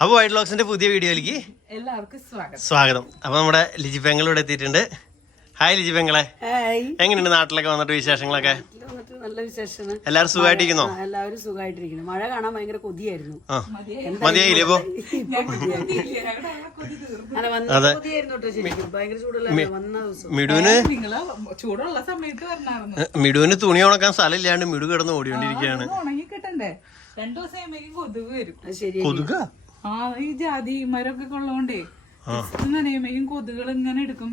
അപ്പോൾ വൈറ്റ് ലോക്സിന്റെ പുതിയ വീഡിയോയിലേക്ക് എല്ലാവർക്കും സ്വാഗതം. സ്വാഗതം. അപ്പോൾ നമ്മുടെ ലിജി പെങ്ങൾ ഇവിടെ എത്തിയിട്ടുണ്ട്. ഹായ് ലിജി പെങ്ങളെ. ഹായ് എങ്ങനെയുണ്ട് നാട്ടിലൊക്കെ വന്നിട്ട് വിശേഷങ്ങളൊക്കെ? എല്ലാരും നല്ല വിശേഷമാണ്. എല്ലാവരും സുഖമായിട്ടിരിക്കുന്നോ എല്ലാവരും സുഖമായിട്ടിരിക്കുന്നു മഴ കാണാൻ ഭയങ്കര കൊതിയായിരുന്നു. മതിയായില്ലേ ഇപ്പോ? അതെ. മിടുവിന്? ചൂടുള്ള സമയത്ത് മിടുവിന് തുണി ഉണക്കാൻ സ്ഥലമില്ലാണ്ട് മിടു കിടന്ന് ഓടിക്കൊണ്ടിരിക്കുകയാണ്. ഉണങ്ങി കിട്ടണ്ടേ രണ്ടു ദിവസം കഴിയുമ്പോഴേക്കും കൊതുക്? ആ ഈ ജാതി മരമൊക്കെ ഉള്ളതുകൊണ്ടേ നനയുമ്പോഴേക്കും കൊതുകൾ ഇങ്ങനെ എടുക്കും.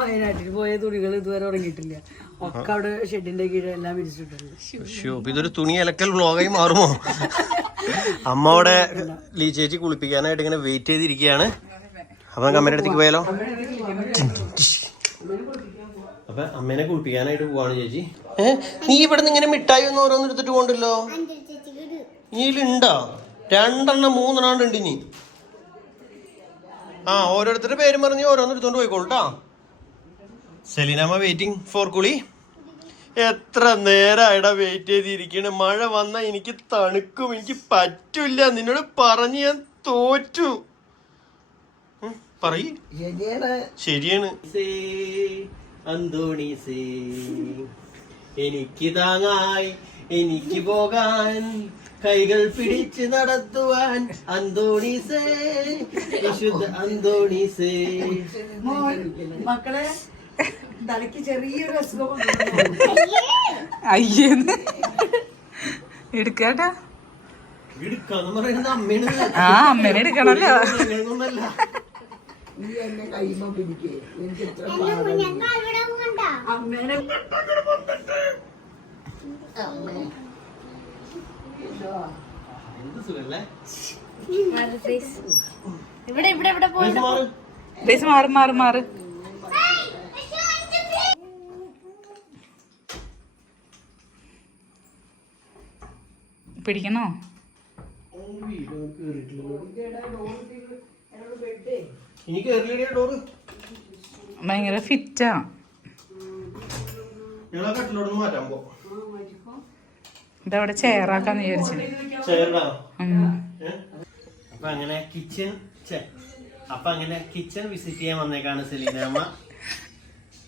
വയനാട്ടിൽ പോയ തുണികൾ ഇതുവരെ ഉറങ്ങിയിട്ടില്ല. ഒക്കെ അവിടെ ഷെഡിന്റെ കീഴിൽ എല്ലാം വിരിച്ചിട്ടുണ്ട്. ഇതൊരു തുണി അലക്കൽ വ്ലോഗായി മാറുമോ? അമ്മ അവിടെ ലീ ചേച്ചി കുളിപ്പിക്കാനായിട്ട് ഇങ്ങനെ വെയിറ്റ് ചെയ്തിരിക്കുകയാണ്. അപ്പൊ നമുക്ക് അടുത്തേക്ക് പോയാലോ? അപ്പൊ അമ്മേനെ കുളിപ്പിക്കാനായിട്ട് പോവാണ് ചേച്ചി. നീ ഇവിടെ നിന്ന് ഇങ്ങനെ മിഠായി ഒന്നും ഓരോന്ന് എടുത്തിട്ട് പോകണ്ടല്ലോ? നീലുണ്ടോ രണ്ടെണ്ണം മൂന്നെണ്ണം ഉണ്ട് ഇനി. ആ ഓരോരുത്തരുടെ പേരും പറഞ്ഞ് ഓരോന്ന് എടുത്തോണ്ട് പോയിക്കോളൂട്ടാ സെലിനമ്മ വെയിറ്റിംഗ് ഫോർ കുളി. എത്ര നേരമായിടാ വെയിറ്റ് ചെയ്തിരിക്കണേ. മഴ വന്നാ എനിക്ക് തണുക്കും എനിക്ക് പറ്റില്ല. നിന്നോട് പറഞ്ഞ് ഞാൻ തോറ്റു. പറയ. ശരിയാണ്. എനിക്ക് താങ്ങായി എനിക്ക് പോകാൻ കൈകൾ പിടിച്ച് നടത്തുവാൻ അന്തോണീസേ വിശുദ്ധ അന്തോണീസേ. മക്കളെ തലയ്ക്ക് ചെറിയൊരു അസുഖം അയ്യേന്ന് എടുക്കാട്ടാ. ആ അമ്മേനെ എടുക്കണല്ലോ. ഒന്നല്ല അമ്മേനെ എന്ത് സുഖല്ലേ ഇവിടെ ഇവിടെ ഇവിടെ പോയി വയസ്സ് മാറ്. മാറി മാറി പിടിക്കണോ ഭയങ്കര ഫിറ്റാ മാറ്റാൻ പോ ഇതവിടെ ചെയറാക്കാന്ന് വിചാരിച്ചു. അപ്പൊ അങ്ങനെ കിച്ചൺ അപ്പൊ അങ്ങനെ കിച്ചൺ വിസിറ്റ് ചെയ്യാൻ വന്നേക്കാണ് സെലീന അമ്മ.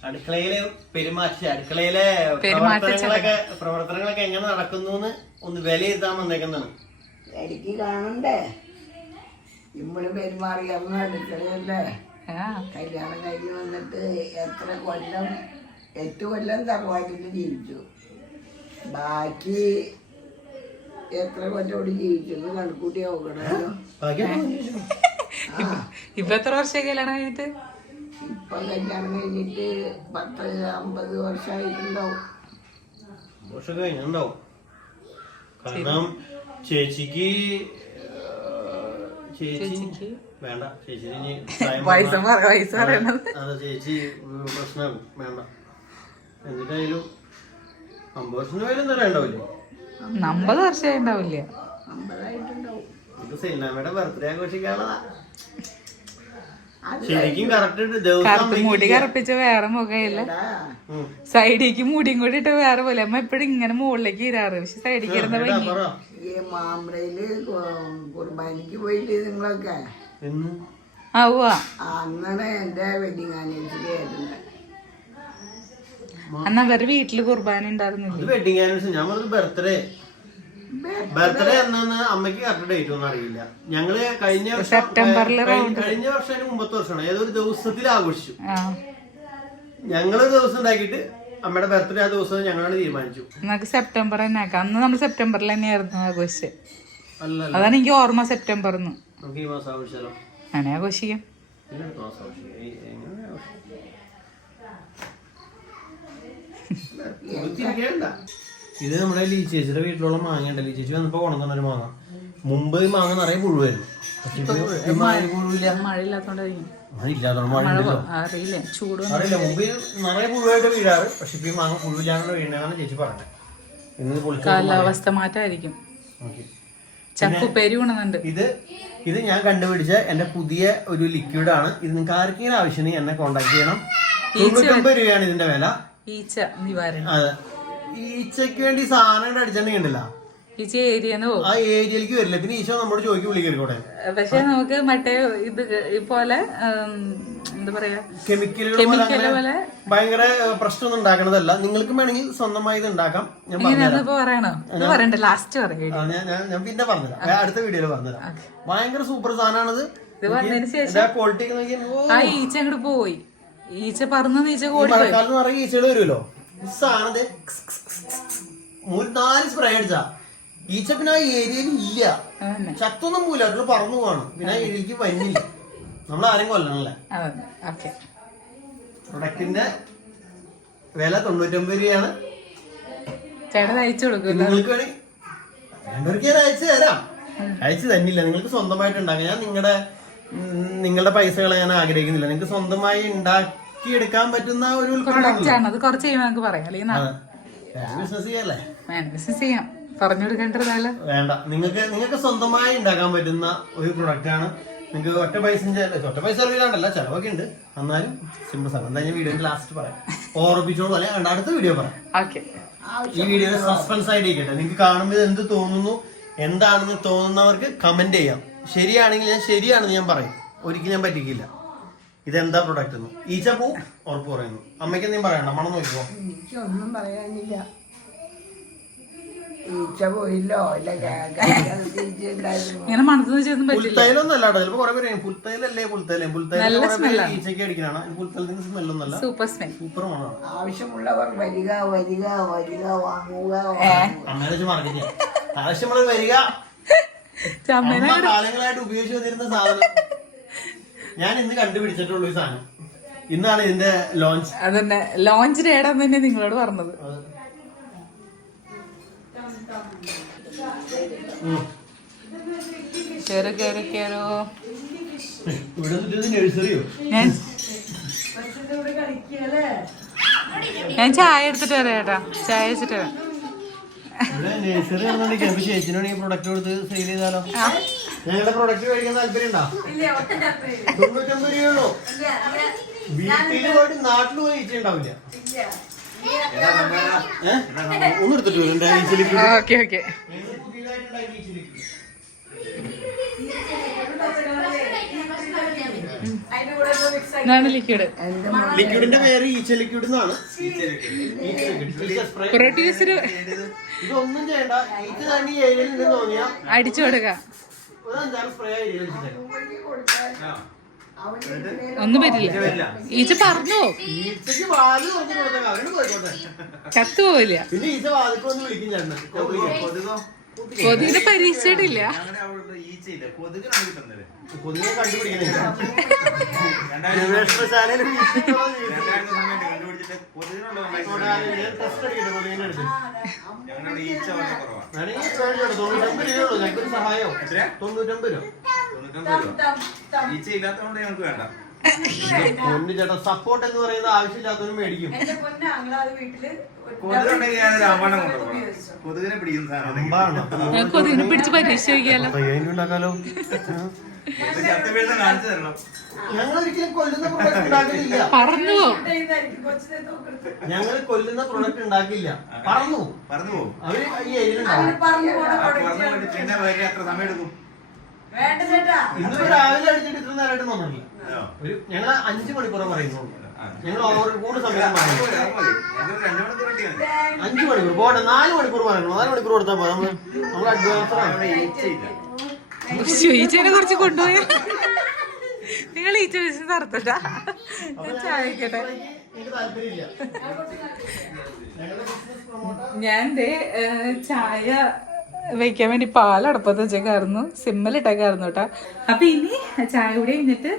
അടുക്കളയിലെ പെരുമാറ്റ അടുക്കളയിലെ പ്രവർത്തനങ്ങളൊക്കെ പ്രവർത്തനങ്ങളൊക്കെ എങ്ങനെ നടക്കുന്നു എന്ന് ഒന്ന് വിലയിരുത്താൻ വന്നേക്കുന്നതാണ്. എനിക്ക് കാണണ്ടേ? ഇമ്മൾ അമ്മ അടുക്കളയല്ലേ? കല്യാണം കഴിഞ്ഞ് വന്നിട്ട് എത്ര കൊല്ലം എട്ട് കൊല്ലം തറവാട്ടിൽ ജീവിച്ചു. ബാക്കി എത്ര കൊല്ലം കൂടി ജീവിച്ചു എന്ന് കണക്കൂട്ടി നോക്കണമല്ലോ. ബാക്കി ഇപ്പൊ എത്ര വർഷം കല്യാണം കഴിഞ്ഞിട്ട്? ഇപ്പൊ കല്യാണം കഴിഞ്ഞിട്ട് പത്ത് അമ്പത് വർഷമായിട്ടുണ്ടാവും. വർഷം കാരണം ചേച്ചിക്ക് ചേച്ചിക്ക് ചേച്ചി വേണ്ട. ചേച്ചി പ്രശ്നം പറയണത്. അതെ ചേച്ചി വേണ്ട. എന്നിട്ടായാലും അമ്പത് വർഷമായി ഉണ്ടാവില്ല? മുടി കറുപ്പിച്ച വേറെ മുഖയില്ല. സൈഡിലേക്ക് മുടിയും കൂടി ഇട്ട് വേറെ പോലെ. അമ്മ എപ്പോഴും ഇങ്ങനെ മുകളിലേക്ക് ഇരാറ് പക്ഷെ സൈഡിലേക്ക് ഇരുന്ന ഈ മാമ്പ്രയിൽ കുർബാനക്ക് പോയില്ലേ നിങ്ങളൊക്കെ? അങ്ങനെ എന്റെ വെഡിങ് ആനിവേഴ്സറി ആയിരുന്നത്. അന്ന് അവരുടെ വീട്ടിൽ കുർബാന ഉണ്ടായിരുന്നില്ല വെഡിങ് ആനിവേഴ്സറി ഞാൻ ബർത്ത്ഡേ ബർത്ത്ഡേ എന്നാന്ന് അമ്മയ്ക്ക് കറക്റ്റ് ഡേറ്റ് ഒന്നും അറിയില്ല. ഞങ്ങൾ കഴിഞ്ഞ വർഷം സെപ്റ്റംബറിൽ കഴിഞ്ഞ- വർഷം അതിന് മുമ്പത്തെ വർഷമാണ്. ഏതൊരു ദിവസത്തിൽ ആഘോഷിച്ചു. ഞങ്ങൾ ദിവസം ഉണ്ടാക്കിയിട്ട് അമ്മയുടെ ബർത്ത്ഡേ ആ ദിവസം ഞങ്ങളാണ് തീരുമാനിച്ചു. നമുക്ക് സെപ്റ്റംബർ തന്നെ ആക്കാം. അന്ന് നമ്മൾ സെപ്റ്റംബറിൽ തന്നെയായിരുന്നു ആഘോഷിച്ചത് അതാണ് എനിക്ക് ഓർമ്മ സെപ്റ്റംബർ നമുക്ക് ഈ മാസം ആഘോഷിച്ചാലോ? അങ്ങനെ ആഘോഷിക്കാം. മാസം ആഘോഷിക്കാം ഈ- എങ്ങനെ ആഘോഷിക്കാം? കുത്തിരിക്കണ്ട. ഇത് നമ്മുടെ ലീച്ചേച്ചിയുടെ വീട്ടിലുള്ള മാങ്ങ ഉണ്ട് ലീച്ചേച്ചി വന്നപ്പോ കൊണ്ടുവന്ന ഒരു മാങ്ങ. മുമ്പ് ഈ മാങ്ങ നിറയെ പുഴുവായിരുന്നു. അറിയില്ല? ചൂട് അറിയില്ല. മുമ്പ് ഇത് നിറയെ പുഴുവായിട്ട് വീഴാറ്. പക്ഷെ ഇപ്പൊ ഈ മാങ്ങ പുഴുവില്ലാണ്ട് ചേച്ചി പറഞ്ഞത്. കാലാവസ്ഥ മാറ്റമായിരിക്കും. ഓക്കെ. ചക്കുപ്പേരി കൊണ്ടുവന്നുണ്ട് ഇത് ഇത് ഞാൻ കണ്ടുപിടിച്ച എന്റെ പുതിയ ഒരു ലിക്വിഡ് ആണ്. ഇത് നിങ്ങൾക്ക് ആർക്കെങ്കിലും ആവശ്യമുണ്ടെങ്കിൽ എന്നെ കോണ്ടാക്ട് ചെയ്യണം. തൊണ്ണൂറ്റൊമ്പത് രൂപയാണ് ഇതിന്റെ വില. ഈച്ച നിവാരണം. അതെ. ഈച്ചയ്ക്ക് വേണ്ടി സാധനങ്ങൾ അടിച്ചിട്ടുണ്ടെങ്കിൽ ഉണ്ടല്ലോ. ഈച്ച ഏരിയ ആ ഏരിയയിലേക്ക് വരില്ല. പിന്നെ ഈശോ നമ്മോട് ചോദിക്കും വിളിക്കോട്ടെ പക്ഷെ നമുക്ക് മറ്റേ ഇത് പോലെ ഉം, എന്താ പറയാ? കെമിക്കൽ പോലെ ഭയങ്കര പ്രശ്നമൊന്നും ഉണ്ടാക്കണതല്ല. നിങ്ങൾക്കും വേണമെങ്കിൽ സ്വന്തമായി ഇത് ഉണ്ടാക്കാം ഞാൻ ലാസ്റ്റ് ഞാൻ പിന്നെ പറഞ്ഞുതരാം. അടുത്ത വീഡിയോയിൽ പറഞ്ഞുതരാം. ഭയങ്കര സൂപ്പർ സാധനമാണത്. ക്വാളിറ്റി പോയി. ഈച്ച പറന്ന് നീച്ച ഈച്ചകൾ വരുമല്ലോ. മൂന്ന് നാല് സ്പ്രേ അടിച്ചാ. ഈച്ച പിന്നെ ആ ഏരിയയിൽ ഇല്ല. ശക്തൊന്നും ചത്തൊന്നും പോല അതിൽ പറന്നു പോവാണ്. പിന്നെ ആ ഏരിയക്ക് വന്നില്ല നമ്മൾ ആരും കൊല്ലണല്ലേ? പ്രൊഡക്റ്റിന്റെ വില തൊണ്ണൂറ്റൊമ്പത് രൂപയാണ്. ചേട്ടൻ അയച്ചു കൊടുക്കും നിങ്ങൾക്ക് വേണേ ഞാൻ അയച്ചു തരാം. അയച്ചു തന്നില്ല. നിങ്ങൾക്ക് സ്വന്തമായിട്ട് ഉണ്ടാക്കാം. ഞാൻ നിങ്ങളുടെ നിങ്ങളുടെ പൈസകളെ ഞാൻ ആഗ്രഹിക്കുന്നില്ല. നിങ്ങൾക്ക് സ്വന്തമായി ഉണ്ടാക്കി എടുക്കാൻ പറ്റുന്ന ഒരു ഉൽപ്പന്നമാണ് അത് കുറച്ച് കഴിയുമ്പോൾ നമുക്ക് പറയാം അല്ലെങ്കിൽ ബിസിനസ് ചെയ്യാം. പറഞ്ഞു കൊടുക്കേണ്ടതല്ല വേണ്ട. നിങ്ങൾക്ക് നിങ്ങൾക്ക് സ്വന്തമായി ഉണ്ടാക്കാൻ പറ്റുന്ന ഒരു പ്രൊഡക്റ്റ് ആണ്. നിങ്ങൾക്ക് ഒറ്റ പൈസ ഒറ്റ പൈസ ചെലവിലാണ്ടല്ല ചെലവൊക്കെ ഉണ്ട്. എന്നാലും സിമ്പിൾ സാധനം. എന്താ ഞാൻ വീഡിയോന്റെ ലാസ്റ്റ് പറയാം. ഓർപ്പിച്ചോളൂ അല്ലെ? കണ്ട അടുത്ത വീഡിയോ പറയാം. ഈ വീഡിയോ സസ്പെൻസ് ആയിട്ട് ഇരിക്കട്ടെ. നിങ്ങൾക്ക് കാണുമ്പോൾ എന്ത് തോന്നുന്നു എന്താണെന്ന് തോന്നുന്നവർക്ക് കമന്റ് ചെയ്യാം. ശരിയാണെങ്കിൽ ഞാൻ ശരിയാണെന്ന് ഞാൻ പറയും. ഒരിക്കലും ഞാൻ പറ്റിക്കില്ല. ഇതെന്താ പ്രൊഡക്റ്റ് എന്ന്? ഈച്ച പൂ ഉറപ്പ് പറയുന്നു അമ്മയ്ക്ക് എന്തെങ്കിലും പറയണ്ട മണം നോക്കിക്കോ. എനിക്കൊന്നും പറയാനില്ല. ഈച്ച പോയില്ലോ ഇല്ല ഇങ്ങനെ മണത്ത് വെച്ചൊന്നും പറ്റില്ല. പുൽത്തൈലൊന്നും അല്ല കേട്ടോ. ചിലപ്പോ കുറെ പേര് പറയും, പുൽത്തൈലല്ലേ പുൽത്തൈലേ? പുൽത്തൈല കുറെ പേര് ഈച്ചയ്ക്ക് അടിക്കണാണ് പുൽത്തൈലത്തിന്റെ സ്മെല്ലൊന്നും സൂപ്പർ സ്മെൽ സൂപ്പർ മണമാണ്. ആവശ്യമുള്ളവർ വരിക വരിക വരിക വാങ്ങുക വാങ്ങുക. അമ്മേനെ വെച്ച് മാർക്കറ്റ് ചെയ്യാം. ആവശ്യമുള്ളത് വരിക. ചമ്മേനെ അമ്മ കാലങ്ങളായിട്ട് ഉപയോഗിച്ചു വന്നിരുന്ന സാധനം. ഞാൻ ഇന്ന് കണ്ടുപിടിച്ചിട്ടുള്ളൂ ഈ സാധനം. ഇന്നാണ് ഇതിന്റെ ലോഞ്ച് അതന്നെ. ലോഞ്ച് ഡേടാൻ തന്നെ നിങ്ങളോട് പറഞ്ഞത്. കേറോ കേറോ കേറോ. ഞാൻ ഞാൻ ചായ എടുത്തിട്ട് വരാം ചേട്ടാ ചായ വെച്ചിട്ട് വരാം ഇവിടെ നഴ്സറി ആണെന്നുണ്ടെങ്കിൽ അപ്പൊ ചേച്ചിനാണ് ഈ പ്രൊഡക്റ്റ് കൊടുത്ത് സെയിൽ ചെയ്താലോ? ഞങ്ങളുടെ പ്രൊഡക്റ്റ് കഴിക്കാൻ താല്പര്യം ഉണ്ടോ? തൊണ്ണൂറ്റമ്പത് രൂപയുള്ളൂ വീട്ടിൽ പോയിട്ട് നാട്ടിൽ പോയി ഈച്ച ഉണ്ടാവില്ല. ഏ? ഒന്ന് എടുത്തിട്ട് വരും എന്റെ ഈച്ചലിക്ക് ഓക്കെ ഓക്കെ. പുതിയതായിട്ടുണ്ടാക്കിയ ഈച്ചലിക്ക് ഇതാണ് ലിക്വിഡ് ലിക്വിഡിന്റെ പേര് ഈച്ച ലിക്വിഡ് എന്നാണ് പ്രൊഡ്യൂസർ ഇതൊന്നും ചെയ്യണ്ട. ഈച്ച താണ്ടി ഏരിയയിൽ നിന്ന് തോന്നിയാ അടിച്ചു കൊടുക്ക. ഒരു അഞ്ചാറ് സ്പ്രേ ഏരിയയിൽ ഒന്നും പറ്റില്ല. ഈച്ച പറഞ്ഞു. ഈച്ചക്ക് വാൽ നോക്കി കൊടുത്താൽ അവരോട് പോയിക്കോട്ടെ. ചത്തു പോവില്ല. പിന്നെ ഈച്ച വിളിക്കും. കൊതുകിനെ പരീക്ഷിച്ചിട്ടില്ല. കൊതുകിനെ കണ്ടുപിടിക്കണേ. തൊണ്ണൂറ്റമ്പത് രൂപ. ഈച്ച ഇല്ലാത്തതുകൊണ്ട് ഞങ്ങൾക്ക് വേണ്ട. പൊന്നു ചേട്ടാ സപ്പോർട്ട് എന്ന് പറയുന്നത് ആവശ്യമില്ലാത്തവരും മേടിക്കും. കൊതുകുണ്ടെങ്കിൽ കൊതുകിനെ പിടിക്കുന്ന സാധനം കൊതുകിനെ പിടിച്ച് പരീക്ഷ നോക്കിയാലോ ഞങ്ങൾ ഒരിക്കലും കൊല്ലുന്ന പ്രൊഡക്റ്റ് ഉണ്ടാക്കില്ല പറന്നു ഞങ്ങൾ കൊല്ലുന്ന പ്രൊഡക്റ്റ് ഉണ്ടാക്കില്ല. പറന്നു പോകും അവർ ഈ പിന്നെ വരെ സമയം എടുക്കും? ഇന്ന് രാവിലെ അടിച്ചിട്ട് ഇത്ര നേരമായിട്ട്. ഒരു ഞങ്ങൾ അഞ്ചു മണിക്കൂറേ പറയുന്നുള്ളൂ. ആ. ഞങ്ങൾ ഓവർ കൂടുതൽ സമയം പറയുന്നു അഞ്ചു മണിക്കൂർ. പോട്ടെ നാല് മണിക്കൂർ പറയുന്നു നാല് മണിക്കൂർ കൊടുത്താൽ പോരാ. നമ്മൾ നമ്മൾ അഡ്വാൻസ് ആണ് ഈച്ചനെ കുറിച്ച് കൊണ്ടുപോയി. നിങ്ങൾ ഈച്ച ബിസിനസ് നടത്തട്ടെ ഞാൻ ചായ വെക്കാൻ വേണ്ടി പാൽ അടുപ്പത്ത് വെച്ചേക്കായിരുന്നു. സിമ്മലിട്ടേക്കായിരുന്നു കേട്ടോ. അപ്പൊ ഇനി ചായ കൂടി കഴിഞ്ഞിട്ട്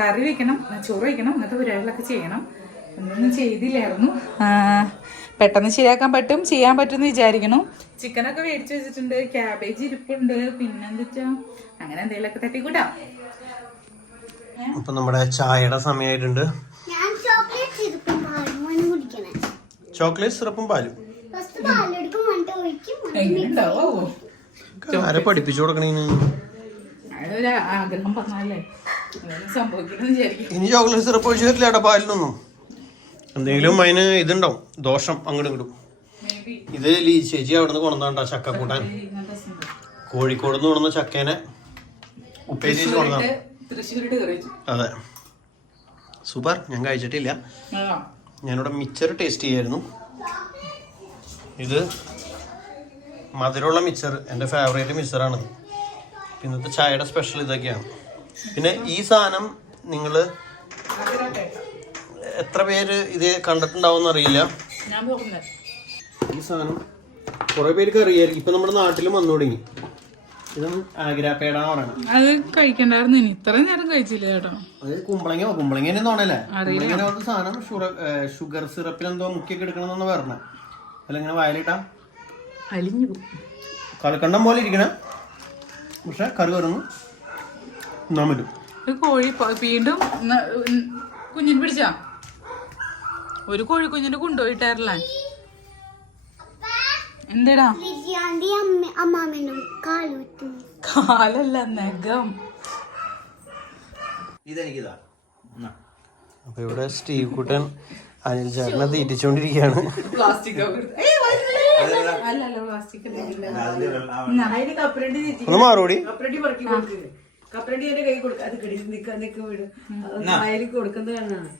കറി വെക്കണം ചോറ് വെക്കണം അങ്ങനത്തെ പരിപാടികളൊക്കെ ചെയ്യണം. ഒന്നും ചെയ്തില്ലായിരുന്നു. പെട്ടെന്ന് ശരിയാക്കാൻ പറ്റും ചെയ്യാൻ പറ്റും എന്ന് വിചാരിക്കണം ചിക്കനൊക്കെ മേടിച്ചു വെച്ചിട്ടുണ്ട് ക്യാബേജ് ഇരിപ്പുണ്ട് പിന്നെന്താ അങ്ങനെ എന്തെങ്കിലുമൊക്കെ തട്ടിക്കൂട്ടാം. അപ്പൊ നമ്മുടെ ചായയുടെ സമയമായിട്ടുണ്ട്. ഞാൻ ചോക്ലേറ്റ് സിറപ്പും പാലും ആണ് ചോക്ലേറ്റ് സിറപ്പും പാലും. ഫസ്റ്റ് പാലെടുക്കും മണ്ട ഒഴിക്കും എങ്ങനെയുണ്ടാവോ ആരെ പഠിപ്പിച്ചു കൊടുക്കണേന് ഇനി ചോക്ലേറ്റ് സിറപ്പ് ഒഴിച്ചു തരില്ല കേട്ടോ പാലിനൊന്നും. എന്തെങ്കിലും അതിന് ഇതുണ്ടാവും. ദോഷം അങ്ങോട്ട് ഇങ്ങോട്ടും ഇത് ലീ ചേച്ചി അവിടെ നിന്ന് കൊണ്ടുവന്നാ ചക്കക്കൂട്ടാൻ കോഴിക്കോട് നിന്ന് കൊണ്ടുവന്ന ചക്കേനെ ഉപ്പേരി അതെ. സൂപ്പർ. ഞാൻ കഴിച്ചിട്ടില്ല. ഞാനിവിടെ മിച്ചർ ടേസ്റ്റ് ചെയ്യായിരുന്നു. ഇത് മധുരമുള്ള മിച്ചർ എന്റെ ഫേവറേറ്റ് മിച്ചറാണ് ഇന്നത്തെ ചായയുടെ സ്പെഷ്യൽ ഇതൊക്കെയാണ്. പിന്നെ ഈ സാധനം നിങ്ങൾ എത്ര പേര് ഇത് കണ്ടിട്ടുണ്ടാവും അറിയില്ല. ഈ സാധനം കൊറേ പേർക്ക് അറിയായിരിക്കും. ഇപ്പൊ നമ്മുടെ നാട്ടിലും വന്നു തുടങ്ങി. ഇതും ആഗ്രാപ്പേടാന്ന് പറയണം അത് കഴിക്കണ്ടായിരുന്നു ഇനി. ഇത്രയും നേരം കഴിച്ചില്ല ചേട്ടോ? അത് കുമ്പളങ്ങയോ? കുമ്പളങ്ങ തോന്നല്ലേ കുമ്പളങ്ങനെ പോലത്തെ സാധനം ഷുഗർ സിറപ്പിൽ എന്തോ മുക്കിയൊക്കെ എടുക്കണമെന്നാണ് പറഞ്ഞത് അല്ലെങ്കിൽ വയലിട്ടാ? അലിഞ്ഞു കളിക്കണ്ടം പോലെ ഇരിക്കണ. പക്ഷെ കറി വരുന്നു തിന്നാൻ പറ്റും. കോഴി വീണ്ടും കുഞ്ഞിന് പിടിച്ചാ? ഒരു കോഴിക്കുഞ്ഞിനെ കൊണ്ടുപോയിട്ടായിരുന്നേ എന്തേടാ കാലല്ല നഖം. ഇതെനിക്കിതാ. അപ്പൊ ഇവിടെ സ്റ്റീവ് കുട്ടൻ അനിൽ ചേട്ടനെ തീറ്റിച്ചോണ്ടിരിക്കാണ്. ഒന്ന് മാറൂടി. എന്റെ കൈ കൊടുക്കുക അത് കടി നിക്ക നിക്ക വീട്. കൊടുക്കുന്നത് കാണാണ്.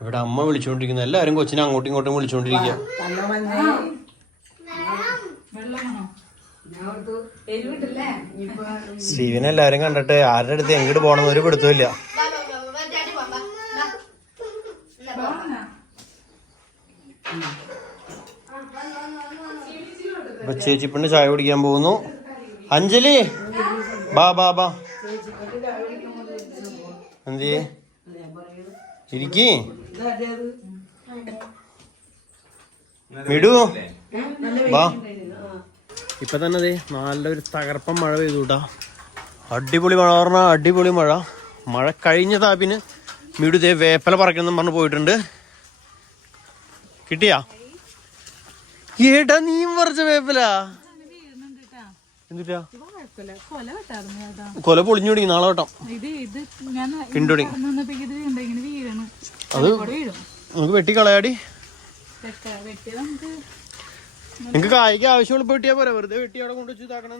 ഇവിടെ അമ്മ വിളിച്ചോണ്ടിരിക്കുന്ന. എല്ലാരും കൊച്ചിനെ അങ്ങോട്ടും ഇങ്ങോട്ടും വിളിച്ചോണ്ടിരിക്കുക സ്റ്റീവിനെ എല്ലാവരും കണ്ടിട്ട് ആരുടെ അടുത്ത് എങ്ങോട്ട് പോകണമെന്ന് ഒരു പിടുത്തമില്ല ചേച്ചി പെണ്ണ് ചായ കുടിക്കാൻ പോകുന്നു. അഞ്ജലി ബാ ബാ ബാ. എന്ത് ഇരിക്കേ. ഇപ്പൊ തന്നെ ദേ നല്ലൊരു തകർപ്പൻ മഴ പെയ്തുട്ടാ. അടിപൊളി മഴ പറഞ്ഞാൽ അടിപൊളി മഴ. മഴ കഴിഞ്ഞ താപ്പിന് മിടു ദേ വേപ്പല പറക്കണം പറഞ്ഞു പോയിട്ടുണ്ട്. കിട്ടിയാ? ഏട്ടാ നീ പറിച്ച വേപ്പല? കൊല പൊളിഞ്ഞു തുടങ്ങി. നാളെ വട്ടം. അത് നമുക്ക് വെട്ടി കളയാടി. നിങ്ങക്ക് കായ്ക്ക് ആവശ്യമുള്ള വെട്ടിയാ പോരാ? വെറുതെ വെട്ടി അവിടെ കൊണ്ടുവച്ചു ഇതാക്കണം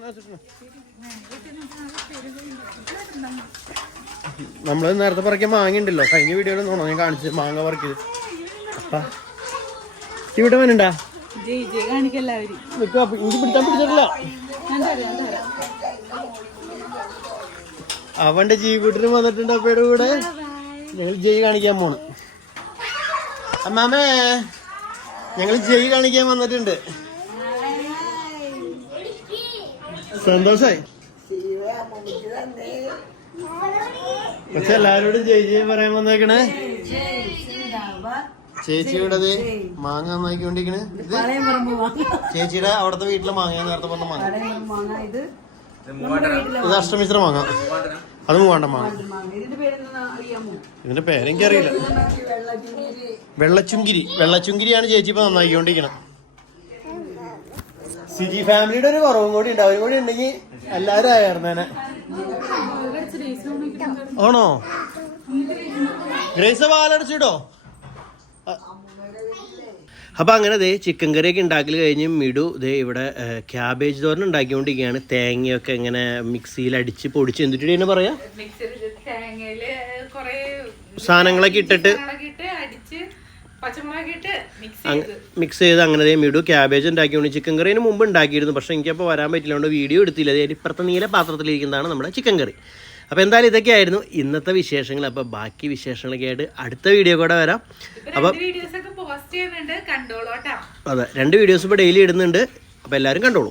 നമ്മൾ നേരത്തെ പറക്കിയ മാങ്ങ ഉണ്ടല്ലോ. കഴിഞ്ഞ വീഡിയോയിൽ നോണോ ഞാൻ കാണിച്ചു മാങ്ങ പറക്കിയത്. അപ്പ. ഇവിടെ അപ്പൊ എനിക്ക് പിടിക്കാൻ പിടിച്ചിട്ടില്ല. അവന്റെ ജീവിട്ടിന് വന്നിട്ടുണ്ട് അപ്പയുടെ കൂടെ. ഞങ്ങൾ ജയ് കാണിക്കാൻ പോണ്. അമ്മാമേ ഞങ്ങൾ ജയ് കാണിക്കാൻ വന്നിട്ടുണ്ട്. സന്തോഷായി. പക്ഷെ എല്ലാരോടും ജയ് ജയ് പറയാൻ വന്നേക്കണേ. ചേച്ചിയുടെ മാങ്ങ നന്നാക്കിക്കൊണ്ടിരിക്കണ് ഇത് ചേച്ചിയുടെ അവിടുത്തെ വീട്ടിലെ മാങ്ങ നേരത്തെ വന്ന മാങ്ങ. ഇത് അഷ്ടമിശ്ര മാങ്ങ. അത് മൂവാണ്ട മാങ്ങ. ഇതിന്റെ പേരെന്താ അറിയാമോ? ഇതിന്റെ പേരെനിക്ക് അറിയില്ല വെള്ളച്ചുങ്കിരി. വെള്ളച്ചുങ്കിരിയാണ് ചേച്ചി ഇപ്പൊ നന്നാക്കിക്കൊണ്ടിരിക്കണം സിജി ഫാമിലിയുടെ ഒരു കുറവും കൂടി ഉണ്ട്. അവരും കൂടി ഉണ്ടെങ്കിൽ എല്ലാരും ആയിരുന്നേനെ ആണോ? ഗ്രേസ് പാലടച്ചിട്ടോ അപ്പൊ അങ്ങനെ ദേ ചിക്കൻ കറിയൊക്കെ ഉണ്ടാക്കൽ കഴിഞ്ഞ് മിടു ദേ ഇവിടെ ക്യാബേജ് തോരൻ ഉണ്ടാക്കിക്കൊണ്ടിരിക്കുകയാണ്. തേങ്ങയൊക്കെ ഇങ്ങനെ മിക്സിയിൽ അടിച്ച് പൊടിച്ച് എന്തിട്ട് പറയാ? പറയാം കൊറേ സാധനങ്ങളൊക്കെ ഇട്ടിട്ട്. മിക്സ് ചെയ്ത്. അങ്ങനെ ദേ മിടു ക്യാബേജ് ഉണ്ടാക്കിയോണ്ട് ചിക്കൻ കറിന് മുമ്പ് ഉണ്ടാക്കിയിരുന്നു. പക്ഷേ എനിക്കപ്പോൾ വരാൻ പറ്റില്ല. കൊണ്ട് വീഡിയോ എടുത്തില്ല. അതായത് ഇപ്പുറത്തെ നീല പാത്രത്തിലിരിക്കുന്നതാണ് നമ്മുടെ ചിക്കൻ കറി അപ്പോൾ എന്തായാലും ഇതൊക്കെയായിരുന്നു ഇന്നത്തെ വിശേഷങ്ങൾ. അപ്പോൾ ബാക്കി വിശേഷങ്ങളൊക്കെ ആയിട്ട് അടുത്ത വീഡിയോ കൂടെ വരാം. അപ്പം പോസ്റ്റ് ചെയ്യുന്നുണ്ട് കണ്ടോളൂട്ടാ അതെ രണ്ട് വീഡിയോസ് ഇപ്പോൾ ഡെയിലി ഇടുന്നുണ്ട് അപ്പോൾ എല്ലാവരും കണ്ടോളൂ.